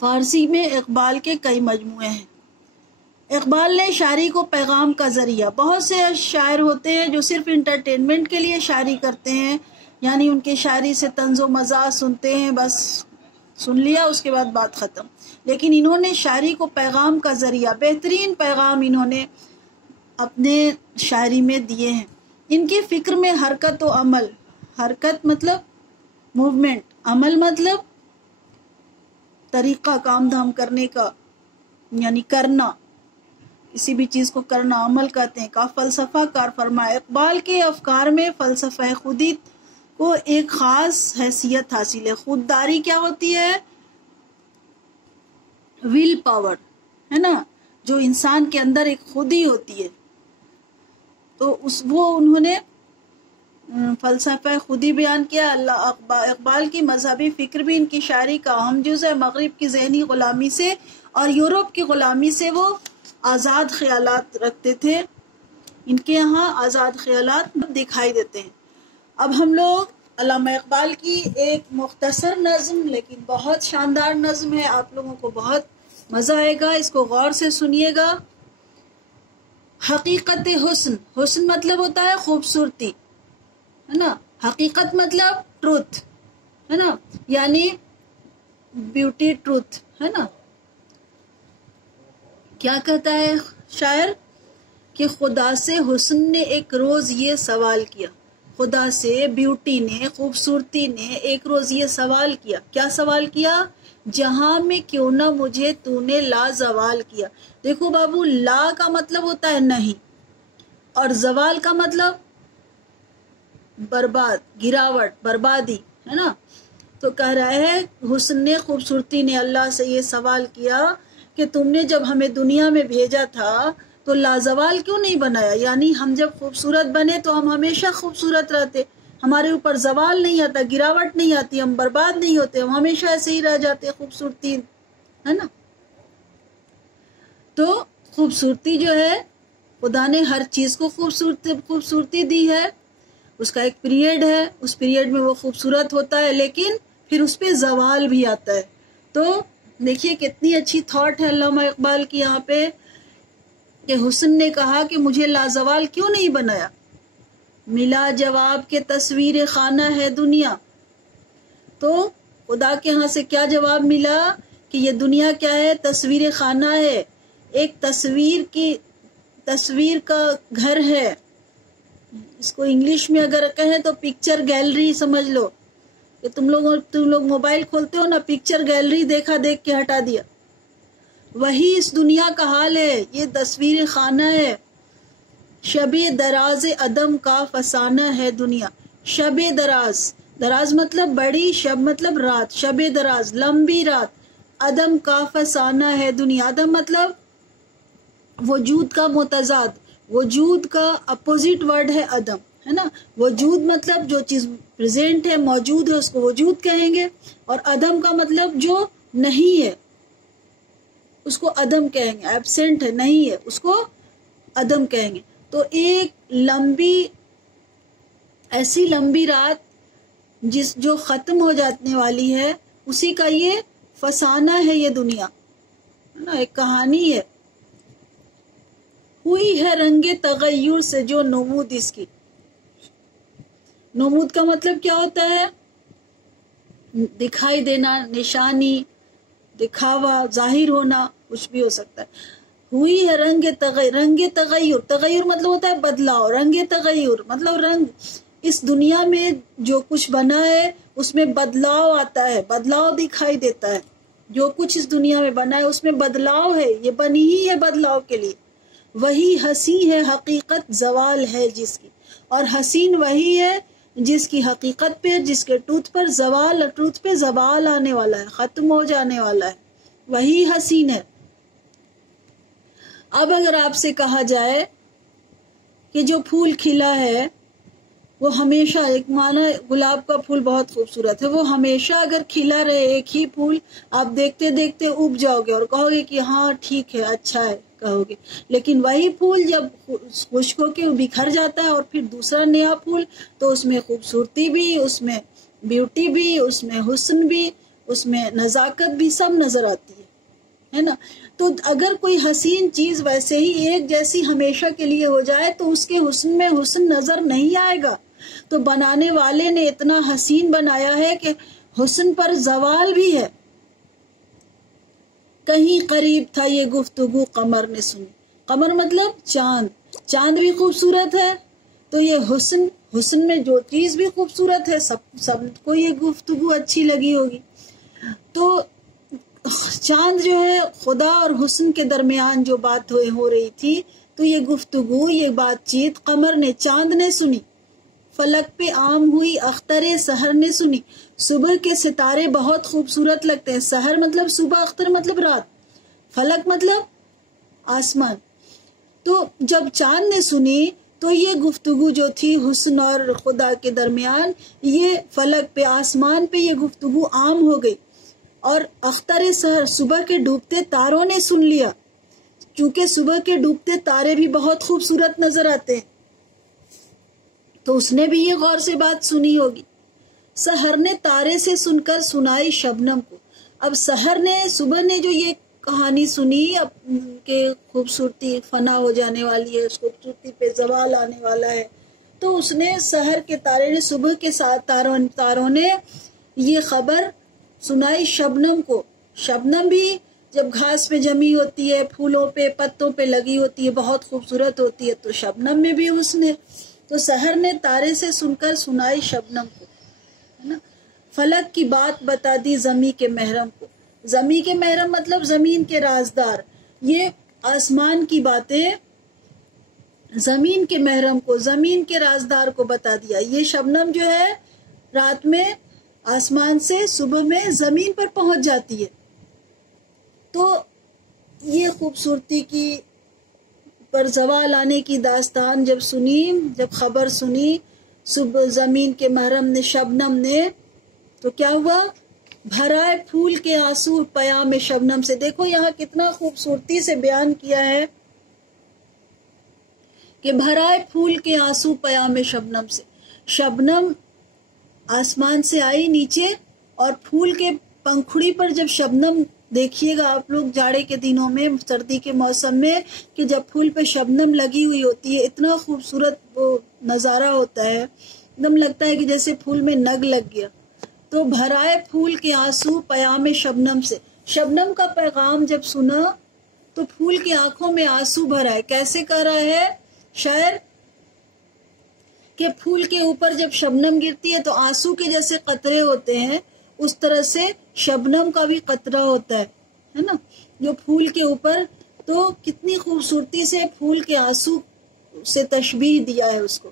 فارسی میں اقبال کے کئی مجموعے ہیں۔ اقبال نے شاعری کو پیغام کا ذریعہ، بہت سے شاعر ہوتے ہیں جو صرف انٹرٹینمنٹ کے لیے شاعری کرتے ہیں، یعنی ان کے شاعری سے طنز و مزاح سنتے ہیں، بس سن لیا اس کے بعد بات ختم، لیکن انہوں نے شاعری کو پیغام کا ذریعہ، بہترین پیغام انہوں نے اپنے شاعری میں دیے ہیں۔ ان کی فکر میں حرکت و عمل، حرکت مطلب موومنٹ، عمل مطلب طریقہ کام دھام کرنے کا، یعنی کرنا، کسی بھی چیز کو کرنا عمل کہتے ہیں، کا فلسفہ کار فرما۔ اقبال کے افکار میں فلسفہ خودی کو ایک خاص حیثیت حاصل ہے۔ خودداری کیا ہوتی ہے؟ ول پاور ہے نا، جو انسان کے اندر ایک خودی ہوتی ہے، تو وہ انہوں نے فلسفہ خودی بیان کیا۔ اقبال کی مذہبی فکر بھی ان کی شاعری کا اہم جز ہے۔ مغرب کی ذہنی غلامی سے اور یورپ کی غلامی سے وہ آزاد خیالات رکھتے تھے، ان کے یہاں آزاد خیالات دکھائی دیتے ہیں۔ اب ہم لوگ علامہ اقبال کی ایک مختصر نظم لیکن بہت شاندار نظم ہے، آپ لوگوں کو بہت مزہ آئے گا، اس کو غور سے سنیے گا۔ حقیقت حسن، حسن مطلب ہوتا ہے خوبصورتی، ہے نا، حقیقت مطلب ٹروتھ، ہے نا، یعنی بیوٹی، ٹروتھ، ہے نا۔ کیا کہتا ہے شاعر کہ خدا سے حسن نے ایک روز یہ سوال کیا، خدا سے بیوٹی نے، خوبصورتی نے ایک روز یہ سوال کیا، کیا سوال کیا؟ جہاں میں کیوں نہ مجھے تو نے لا زوال کیا۔ دیکھو بابو، لا کا مطلب ہوتا ہے نہیں، اور زوال کا مطلب برباد، گراوٹ، بربادی، ہے نا۔ تو کہہ رہا ہے حسن نے، خوبصورتی نے اللہ سے یہ سوال کیا کہ تم نے جب ہمیں دنیا میں بھیجا تھا تو لازوال کیوں نہیں بنایا، یعنی ہم جب خوبصورت بنے تو ہم ہمیشہ خوبصورت رہتے، ہمارے اوپر زوال نہیں آتا، گراوٹ نہیں آتی، ہم برباد نہیں ہوتے، ہم ہمیشہ ایسے ہی رہ جاتے خوبصورتی، ہے نا۔ تو خوبصورتی جو ہے، خدا نے ہر چیز کو خوبصورتی دی ہے، اس کا ایک پیریڈ ہے، اس پیریڈ میں وہ خوبصورت ہوتا ہے، لیکن پھر اس پہ زوال بھی آتا ہے۔ تو دیکھیے کتنی اچھی تھاٹ ہے علامہ اقبال کی یہاں پہ، کہ حسن نے کہا کہ مجھے لازوال کیوں نہیں بنایا۔ ملا جواب کہ تصویر خانہ ہے دنیا، تو خدا کے ہاں سے کیا جواب ملا کہ یہ دنیا کیا ہے؟ تصویر خانہ ہے، ایک تصویر کا گھر ہے، اس کو انگلش میں اگر کہیں تو پکچر گیلری سمجھ لو، کہ تم لوگ موبائل کھولتے ہو نا، پکچر گیلری دیکھ کے ہٹا دیا، وہی اس دنیا کا حال ہے، یہ تصویر خانہ ہے۔ شب دراز عدم کا فسانہ ہے دنیا، شب دراز، دراز مطلب بڑی، شب مطلب رات، شب دراز لمبی رات، عدم کا فسانہ ہے دنیا، عدم مطلب وجود کا متضاد، وجود کا اپوزٹ ورڈ ہے عدم، ہے نا۔ وجود مطلب جو چیز پریزنٹ ہے، موجود ہے، اس کو وجود کہیں گے، اور عدم کا مطلب جو نہیں ہے اس کو عدم کہیں گے، ایبسینٹ ہے، نہیں ہے، اس کو عدم کہیں گے۔ تو ایک ایسی لمبی رات جو ختم ہو جانے والی ہے، اسی کا یہ فسانہ ہے، یہ دنیا، ہے نا، ایک کہانی ہے۔ ہوئی ہے رنگ تغیر سے جو نمود اس کی، نمود کا مطلب کیا ہوتا ہے؟ دکھائی دینا، نشانی، دکھاوا، ظاہر ہونا، کچھ بھی ہو سکتا ہے۔ ہوئی ہے رنگ تغیر، رنگ تغیر، تغیر مطلب ہوتا ہے بدلاؤ، رنگ تغیر مطلب رنگ، اس دنیا میں جو کچھ بنا ہے اس میں بدلاؤ آتا ہے، بدلاؤ دکھائی دیتا ہے، جو کچھ اس دنیا میں بنا ہے اس میں بدلاؤ ہے، یہ بنی ہی ہے بدلاؤ کے لیے۔ وہی ہنسی ہے حقیقت زوال ہے جس کی، اور حسین وہی ہے جس کی حقیقت پہ، جس کے ٹروتھ پر زوال، ٹروتھ پہ زوال آنے والا ہے، ختم ہو جانے والا ہے، وہی حسین ہے۔ اب اگر آپ سے کہا جائے کہ جو پھول کھلا ہے وہ ہمیشہ، ایک مانا گلاب کا پھول بہت خوبصورت ہے، وہ ہمیشہ اگر کھلا رہے ایک ہی پھول، آپ دیکھتے دیکھتے اب جاؤ گے اور کہو گے کہ ہاں ٹھیک ہے، اچھا ہے کہو گے، لیکن وہی پھول جب خشک ہو کے بکھر جاتا ہے اور پھر دوسرا نیا پھول، تو اس میں خوبصورتی بھی، اس میں بیوٹی بھی، اس میں حسن بھی، اس میں نزاکت بھی سب نظر آتی ہے نا. تو اگر کوئی حسین چیز ویسے ہی ایک جیسی ہمیشہ کے لیے ہو جائے تو اس کے حسن میں حسن نظر نہیں آئے گا. تو بنانے والے نے اتنا حسین بنایا ہے کہ حسن پر زوال بھی ہے. کہیں قریب تھا یہ گفتگو قمر نے سنی. قمر مطلب چاند. چاند بھی خوبصورت ہے تو یہ حسن میں جو چیز بھی خوبصورت ہے سب کو یہ گفتگو اچھی لگی ہوگی. تو چاند جو ہے خدا اور حسن کے درمیان جو بات ہو رہی تھی تو یہ گفتگو یہ بات چیت قمر نے چاند نے سنی. فلک پہ عام ہوئی اختر سحر نے سنی. صبح کے ستارے بہت خوبصورت لگتے ہیں. سحر مطلب صبح، اختر مطلب رات، فلک مطلب آسمان. تو جب چاند نے سنی تو یہ گفتگو جو تھی حسن اور خدا کے درمیان، یہ فلک پہ آسمان پہ یہ گفتگو عام ہو گئی. اور اختر سحر صبح کے ڈوبتے تاروں نے سن لیا، چونکہ صبح کے ڈوبتے تارے بھی بہت خوبصورت نظر آتے ہیں تو اس نے بھی یہ غور سے بات سنی ہوگی. سحر نے تارے سے سن کر سنائی شبنم کو. اب سحر نے صبح نے جو یہ کہانی سنی کہ خوبصورتی فنا ہو جانے والی ہے، اس خوبصورتی پہ زوال آنے والا ہے، تو اس نے سحر کے تارے نے صبح کے ساتھ تاروں نے یہ خبر سنائی شبنم کو. شبنم بھی جب گھاس پہ جمی ہوتی ہے، پھولوں پہ پتوں پہ لگی ہوتی ہے، بہت خوبصورت ہوتی ہے. تو شبنم میں بھی حسن ہے. تو سحر نے تارے سے سن کر سنائی شبنم کو، ہے نا. فلک کی بات بتا دی زمیں کے محرم کو. زمیں کے محرم مطلب زمین کے رازدار. یہ آسمان کی باتیں زمین کے محرم کو، زمین کے رازدار کو بتا دیا. یہ شبنم جو ہے رات میں آسمان سے صبح میں زمین پر پہنچ جاتی ہے. تو یہ خوبصورتی کی پر زوال آنے کی داستان جب سنی، جب خبر سنی صبح زمین کے محرم نے، شبنم نے، تو کیا ہوا؟ بھرائے پھول کے آنسو پیام شبنم سے. دیکھو یہاں کتنا خوبصورتی سے بیان کیا ہے کہ بھرائے پھول کے آنسو پیام شبنم سے. شبنم آسمان سے آئی نیچے اور پھول کے پنکھڑی پر جب شبنم، دیکھیے گا آپ لوگ جاڑے کے دنوں میں، سردی کے موسم میں، کہ جب پھول پہ شبنم لگی ہوئی ہوتی ہے اتنا خوبصورت وہ نظارہ ہوتا ہے، ایک دم لگتا ہے کہ جیسے پھول میں نگ لگ گیا. تو بھرائے پھول کے آنسو پیام شبنم سے. شبنم کا پیغام جب سنا تو پھول کی آنکھوں میں آنسو بھر آئے. کیسے کر رہا ہے شاعر کہ پھول کے اوپر جب شبنم گرتی ہے تو آنسو کے جیسے قطرے ہوتے ہیں، اس طرح سے شبنم کا بھی قطرہ ہوتا ہے نا، جو پھول کے اوپر. تو کتنی خوبصورتی سے پھول کے آنسو سے تشبیہ دیا ہے اس کو.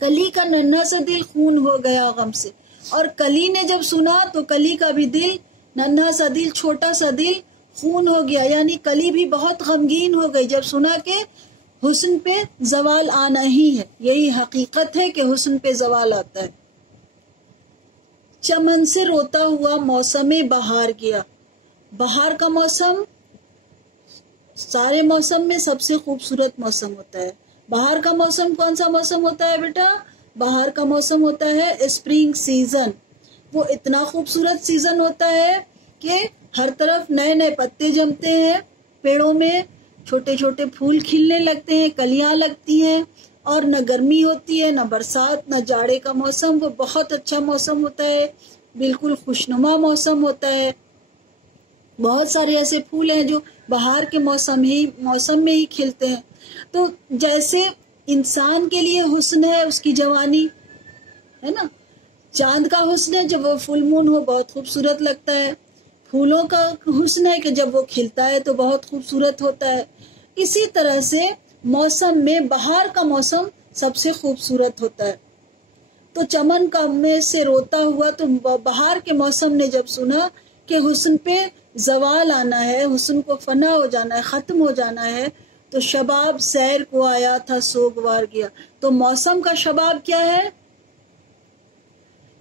کلی کا ننھا سا دل خون ہو گیا غم سے. اور کلی نے جب سنا تو کلی کا بھی دل، ننھا سا دل، چھوٹا سا دل خون ہو گیا. یعنی کلی بھی بہت غمگین ہو گئی جب سنا کہ حسن پہ زوال آنا ہی ہے. یہی حقیقت ہے کہ حسن پہ زوال آتا ہے. چمن سے روتا ہوا موسم بہار گیا. بہار کا موسم سارے موسم میں سب سے خوبصورت موسم ہوتا ہے. بہار کا موسم کون سا موسم ہوتا ہے بیٹا؟ بہار کا موسم ہوتا ہے اسپرنگ سیزن. وہ اتنا خوبصورت سیزن ہوتا ہے کہ ہر طرف نئے نئے پتے جمتے ہیں، پیڑوں میں چھوٹے چھوٹے پھول کھلنے لگتے ہیں، کلیاں لگتی ہیں، اور نہ گرمی ہوتی ہے نہ برسات نہ جاڑے کا موسم. وہ بہت اچھا موسم ہوتا ہے، بالکل خوشنما موسم ہوتا ہے. بہت سارے ایسے پھول ہیں جو بہار کے موسم میں ہی کھلتے ہیں. تو جیسے انسان کے لیے حسن ہے اس کی جوانی، ہے نا. چاند کا حسن ہے جب وہ فل مون ہو بہت خوبصورت لگتا ہے. پھولوں کا حسن ہے کہ جب وہ کھلتا ہے تو بہت خوبصورت ہوتا ہے. اسی طرح سے موسم میں بہار کا موسم سب سے خوبصورت ہوتا ہے. تو چمن کا میں سے روتا ہوا، تو بہار کے موسم نے جب سنا کہ حسن پہ زوال آنا ہے، حسن کو فنا ہو جانا ہے، ختم ہو جانا ہے، تو شباب سیر کو آیا تھا سوگوار گیا. تو موسم کا شباب کیا ہے؟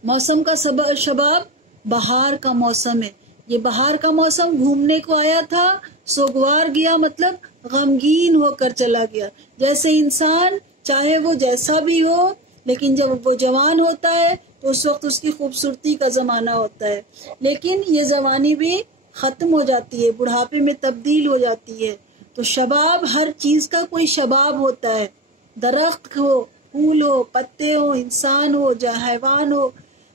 موسم کا شباب بہار کا موسم ہے. یہ بہار کا موسم گھومنے کو آیا تھا، سوگوار گیا مطلب غمگین ہو کر چلا گیا. جیسے انسان چاہے وہ جیسا بھی ہو، لیکن جب وہ جوان ہوتا ہے تو اس وقت اس کی خوبصورتی کا زمانہ ہوتا ہے، لیکن یہ جوانی بھی ختم ہو جاتی ہے، بڑھاپے میں تبدیل ہو جاتی ہے۔ تو شباب، ہر چیز کا کوئی شباب ہوتا ہے، درخت ہو، پھول ہو، پتے ہو، انسان ہو، حیوان ہو،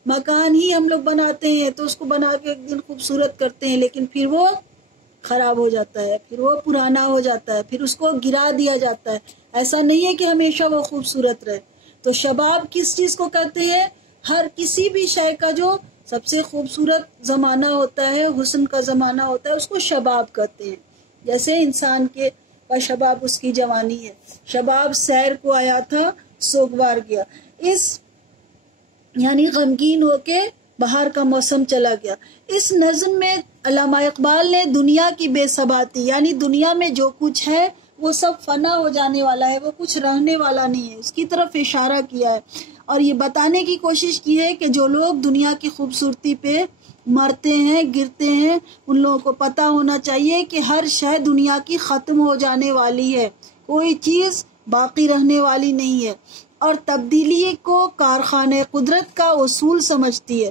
مکان ہی ہم لوگ بناتے ہیں تو اس کو بنا کے ایک دن خوبصورت کرتے ہیں، لیکن پھر وہ خراب ہو جاتا ہے، پھر وہ پرانا ہو جاتا ہے، پھر اس کو گرا دیا جاتا ہے۔ ایسا نہیں ہے کہ ہمیشہ وہ خوبصورت رہے۔ تو شباب کس چیز کو کہتے ہیں؟ ہر کسی بھی شے کا جو سب سے خوبصورت زمانہ ہوتا ہے، حسن کا زمانہ ہوتا ہے، اس کو شباب کہتے ہیں۔ جیسے انسان کے شباب اس کی جوانی ہے۔ شباب سیر کو آیا تھا، سوگوار گیا، اس یعنی غمگین ہو کے بہار کا موسم چلا گیا۔ اس نظم میں علامہ اقبال نے دنیا کی بے ثباتی، یعنی دنیا میں جو کچھ ہے وہ سب فنا ہو جانے والا ہے، وہ کچھ رہنے والا نہیں ہے، اس کی طرف اشارہ کیا ہے، اور یہ بتانے کی کوشش کی ہے کہ جو لوگ دنیا کی خوبصورتی پہ مرتے ہیں، گرتے ہیں، ان لوگوں کو پتہ ہونا چاہیے کہ ہر شے دنیا کی ختم ہو جانے والی ہے، کوئی چیز باقی رہنے والی نہیں ہے، اور تبدیلی کو کارخانے قدرت کا اصول سمجھتی ہے۔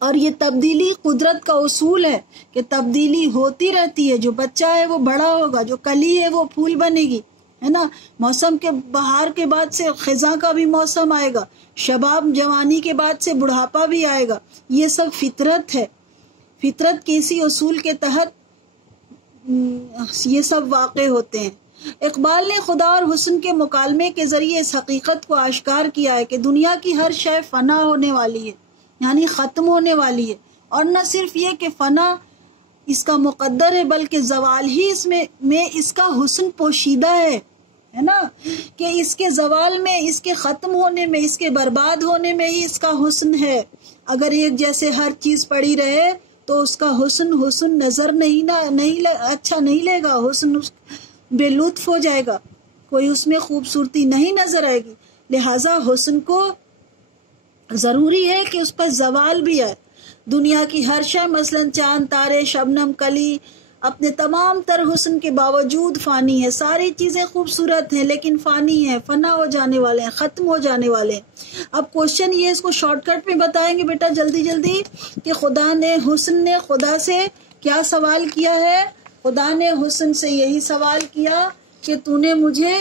اور یہ تبدیلی قدرت کا اصول ہے کہ تبدیلی ہوتی رہتی ہے، جو بچہ ہے وہ بڑا ہوگا، جو کلی ہے وہ پھول بنے گی، ہے نا۔ موسم کے بہار کے بعد سے خزاں کا بھی موسم آئے گا، شباب جوانی کے بعد سے بڑھاپا بھی آئے گا، یہ سب فطرت ہے۔ فطرت کے اسی اصول کے تحت یہ سب واقع ہوتے ہیں۔ اقبال نے خدا اور حسن کے مکالمے کے ذریعے اس حقیقت کو آشکار کیا ہے کہ دنیا کی ہر شے فنا ہونے والی ہے، یعنی ختم ہونے والی ہے، اور نہ صرف یہ کہ فنا اس کا مقدر ہے، بلکہ زوال ہی اس میں اس کا حسن پوشیدہ ہے نا، کہ اس کے زوال میں، اس کے ختم ہونے میں، اس کے برباد ہونے میں ہی اس کا حسن ہے۔ اگر ایک جیسے ہر چیز پڑی رہے تو اس کا حسن نظر نہیں اچھا نہیں لے گا، حسن بے لطف ہو جائے گا، کوئی اس میں خوبصورتی نہیں نظر آئے گی۔ لہٰذا حسن کو ضروری ہے کہ اس پر زوال بھی ہے۔ دنیا کی ہر شے، مثلاً چاند، تارے، شبنم، کلی، اپنے تمام تر حسن کے باوجود فانی ہے۔ ساری چیزیں خوبصورت ہیں لیکن فانی ہیں، فنا ہو جانے والے ہیں، ختم ہو جانے والے ہیں۔ اب کوشچن یہ، اس کو شارٹ کٹ میں بتائیں گے بیٹا جلدی جلدی، کہ حسن نے خدا سے کیا سوال کیا ہے؟ خدا نے حسن سے یہی سوال کیا کہ تو نے مجھے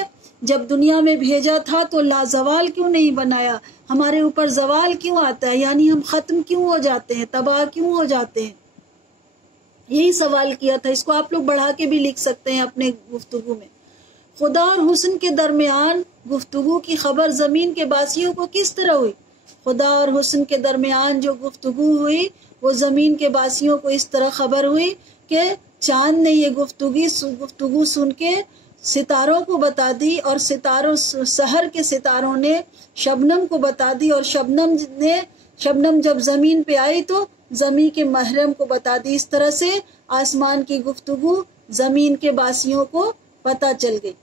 جب دنیا میں بھیجا تھا تو لازوال کیوں نہیں بنایا، ہمارے اوپر زوال کیوں آتا ہے، یعنی ہم ختم کیوں ہو جاتے ہیں، تباہ کیوں ہو جاتے ہیں، یہی سوال کیا تھا۔ اس کو آپ لوگ بڑھا کے بھی لکھ سکتے ہیں اپنے گفتگو میں۔ خدا اور حسن کے درمیان گفتگو کی خبر زمین کے باسیوں کو کس طرح ہوئی؟ خدا اور حسن کے درمیان جو گفتگو ہوئی وہ زمین کے باسیوں کو اس طرح خبر ہوئی کہ چاند نے یہ گفتگو سن کے ستاروں کو بتا دی، اور سحر کے ستاروں نے شبنم کو بتا دی، اور شبنم جب زمین پہ آئی تو زمین کے محرم کو بتا دی۔ اس طرح سے آسمان کی گفتگو زمین کے باسیوں کو پتہ چل گئی۔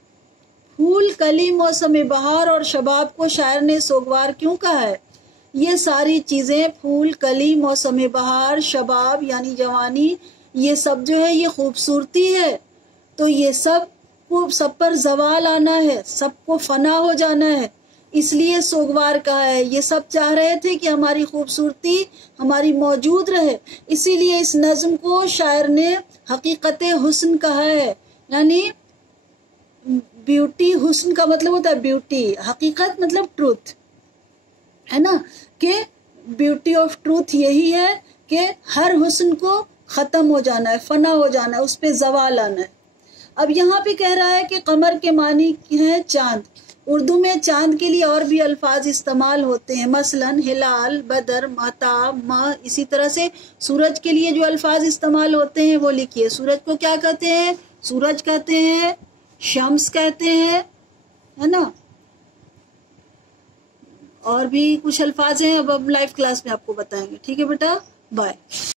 پھول، کلی، موسم بہار اور شباب کو شاعر نے سوگوار کیوں کہا ہے؟ یہ ساری چیزیں، پھول، کلی، موسم بہار، شباب یعنی جوانی، یہ سب جو ہے یہ خوبصورتی ہے، تو یہ سب پر زوال آنا ہے، سب کو فنا ہو جانا ہے، اس لیے سوگوار کہا ہے۔ یہ سب چاہ رہے تھے کہ ہماری خوبصورتی ہماری موجود رہے، اسی لیے اس نظم کو شاعر نے حقیقت حسن کہا ہے، یعنی بیوٹی، حسن کا مطلب ہوتا ہے بیوٹی، حقیقت مطلب ٹروتھ، ہے نا، کہ بیوٹی آف ٹروتھ یہی ہے کہ ہر حسن کو ختم ہو جانا ہے، فنا ہو جانا ہے، اس پہ زوال آنا ہے۔ اب یہاں پہ کہہ رہا ہے کہ قمر کے معنی ہے چاند۔ اردو میں چاند کے لیے اور بھی الفاظ استعمال ہوتے ہیں، مثلاً ہلال، بدر، مہتاب، ماہ، اسی طرح سے سورج کے لیے جو الفاظ استعمال ہوتے ہیں وہ لکھیے۔ سورج کو کیا کہتے ہیں؟ سورج کہتے ہیں، شمس کہتے ہیں، ہے نا، اور بھی کچھ الفاظ ہیں، اب لائیو کلاس میں آپ کو بتائیں گے۔ ٹھیک ہے بیٹا، بائے۔